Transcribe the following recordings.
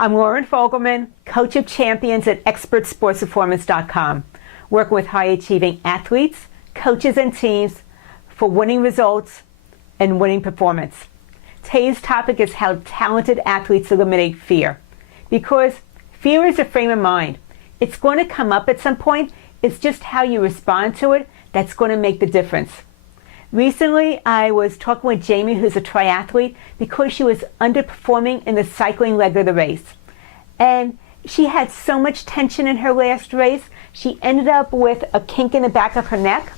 I'm Lauren Fogelman, coach of champions at expertsportsperformance.com, working with high-achieving athletes, coaches, and teams for winning results and winning performance. Today's topic is how talented athletes eliminate fear. Because fear is a frame of mind. It's going to come up at some point. It's just how you respond to it that's going to make the difference. Recently, I was talking with Jamie, who's a triathlete, because she was underperforming in the cycling leg of the race. And she had so much tension in her last race, she ended up with a kink in the back of her neck.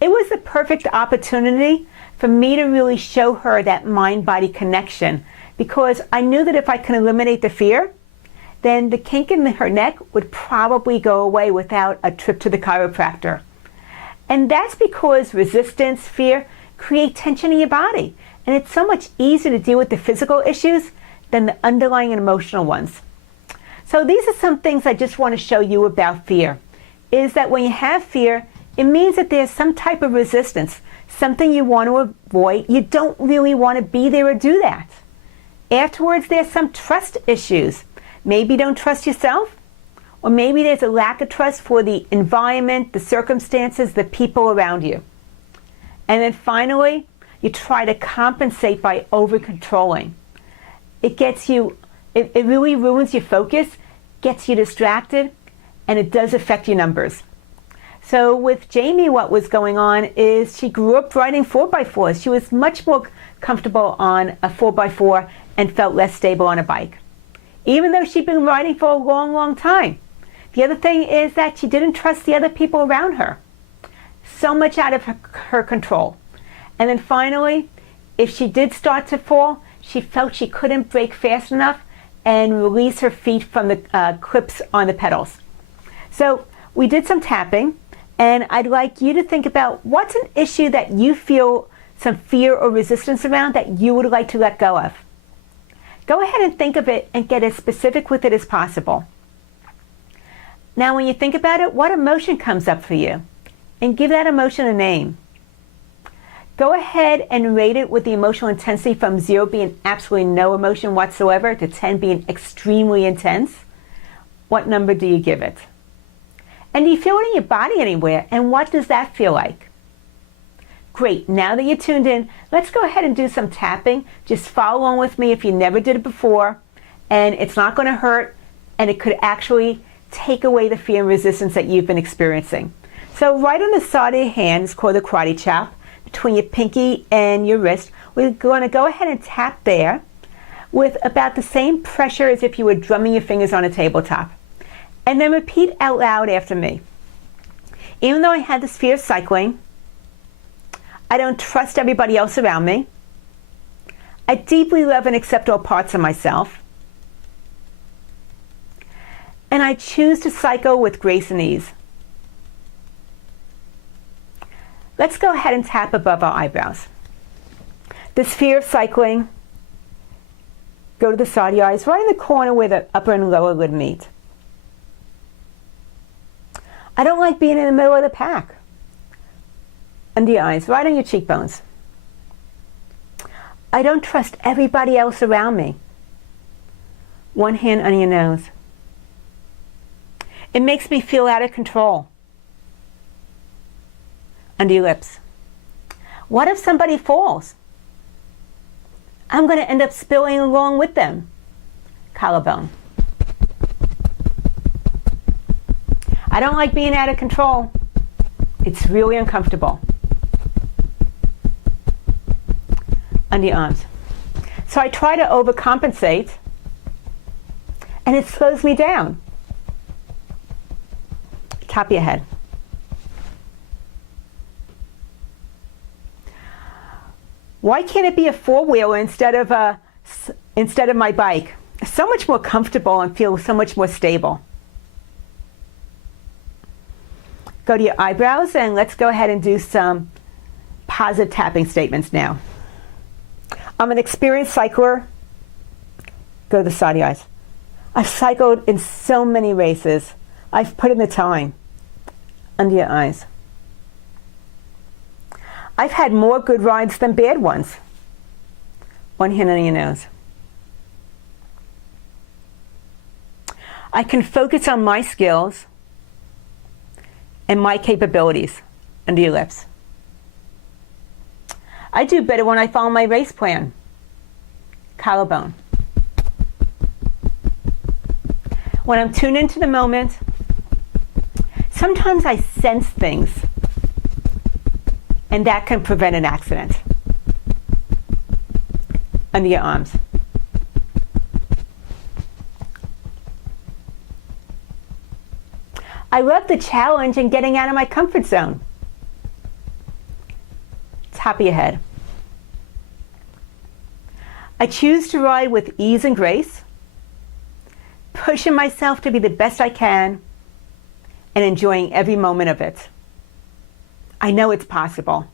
It was the perfect opportunity for me to really show her that mind-body connection, because I knew that if I can eliminate the fear, then the kink in her neck would probably go away without a trip to the chiropractor. And that's because resistance, fear, create tension in your body. And it's so much easier to deal with the physical issues than the underlying and emotional ones. So these are some things I just want to show you about fear. Is that when you have fear, it means that there's some type of resistance, something you want to avoid. You don't really want to be there or do that. Afterwards, there's some trust issues. Maybe you don't trust yourself. Or maybe there's a lack of trust for the environment, the circumstances, the people around you. And then finally, you try to compensate by over-controlling. It really ruins your focus, gets you distracted, and it does affect your numbers. So with Jamie, what was going on is she grew up riding 4x4s. She was much more comfortable on a 4x4 and felt less stable on a bike, even though she'd been riding for a long, long time. The other thing is that she didn't trust the other people around her. So much out of her control. And then finally, if she did start to fall, she felt she couldn't brake fast enough and release her feet from the clips on the pedals. So we did some tapping, and I'd like you to think about what's an issue that you feel some fear or resistance around that you would like to let go of. Go ahead and think of it and get as specific with it as possible. Now, when you think about it, what emotion comes up for you? And give that emotion a name. Go ahead and rate it with the emotional intensity from 0 being absolutely no emotion whatsoever to 10 being extremely intense. What number do you give it? And do you feel it in your body anywhere? And what does that feel like? Great. Now that you're tuned in, let's go ahead and do some tapping. Just follow along with me if you never did it before. And it's not going to hurt, and it could actually take away the fear and resistance that you've been experiencing. So right on the side of your hand is called the karate chop, between your pinky and your wrist. We're going to go ahead and tap there with about the same pressure as if you were drumming your fingers on a tabletop. And then repeat out loud after me. Even though I had this fear of cycling, I don't trust everybody else around me. I deeply love and accept all parts of myself. And I choose to cycle with grace and ease. Let's go ahead and tap above our eyebrows. This fear of cycling, go to the side of your eyes, right in the corner where the upper and lower lid meet. I don't like being in the middle of the pack. Under your eyes, right on your cheekbones. I don't trust everybody else around me. One hand on your nose. It makes me feel out of control. Under your lips. What if somebody falls? I'm going to end up spilling along with them. Collarbone. I don't like being out of control. It's really uncomfortable. Under your arms. So I try to overcompensate, and it slows me down. Top of your head. Why can't it be a four-wheeler instead of my bike? So much more comfortable and feel so much more stable. Go to your eyebrows and let's go ahead and do some positive tapping statements now. I'm an experienced cycler. Go to the side of your eyes. I've cycled in so many races. I've put in the time. Under your eyes. I've had more good rides than bad ones. One hand on your nose. I can focus on my skills and my capabilities under your lips. I do better when I follow my race plan. Collarbone. When I'm tuned into the moment, sometimes I sense things, and that can prevent an accident. Under your arms. I love the challenge in getting out of my comfort zone. Top of your head. I choose to ride with ease and grace, pushing myself to be the best I can and enjoying every moment of it. I know it's possible.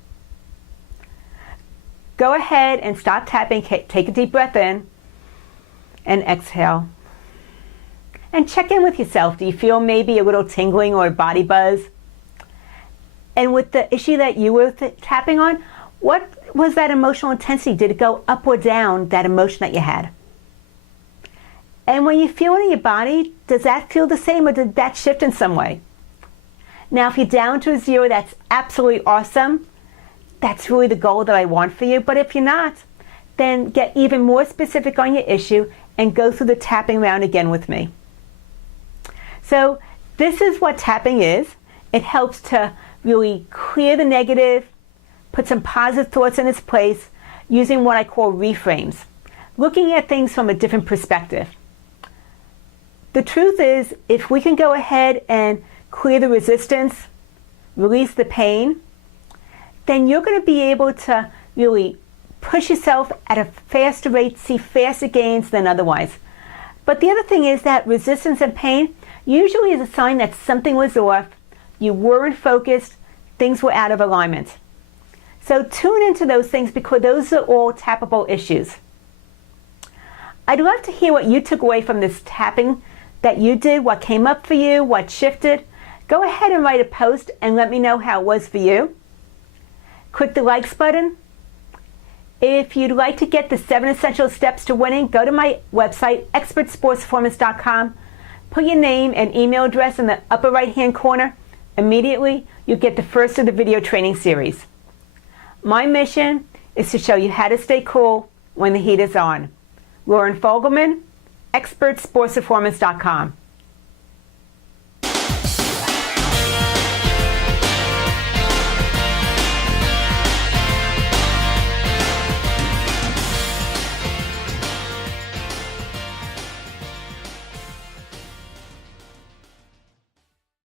Go ahead and stop tapping. Take a deep breath in and exhale. And check in with yourself. Do you feel maybe a little tingling or a body buzz? And with the issue that you were tapping on, what was that emotional intensity? Did it go up or down, that emotion that you had? And when you feel it in your body, does that feel the same or did that shift in some way? Now, if you're down to a 0, that's absolutely awesome. That's really the goal that I want for you. But if you're not, then get even more specific on your issue and go through the tapping round again with me. So this is what tapping is. It helps to really clear the negative, put some positive thoughts in its place using what I call reframes, looking at things from a different perspective. The truth is, if we can go ahead and clear the resistance, release the pain, then you're going to be able to really push yourself at a faster rate, see faster gains than otherwise. But the other thing is that resistance and pain usually is a sign that something was off, you weren't focused, things were out of alignment. So tune into those things because those are all tappable issues. I'd love to hear what you took away from this tapping that you did, what came up for you, what shifted. Go ahead and write a post and let me know how it was for you. Click the likes button. If you'd like to get the 7 essential steps to winning, go to my website, expertsportsperformance.com. Put your name and email address in the upper right-hand corner. Immediately, you'll get the first of the video training series. My mission is to show you how to stay cool when the heat is on. Lauren Fogelman, expertsportsperformance.com.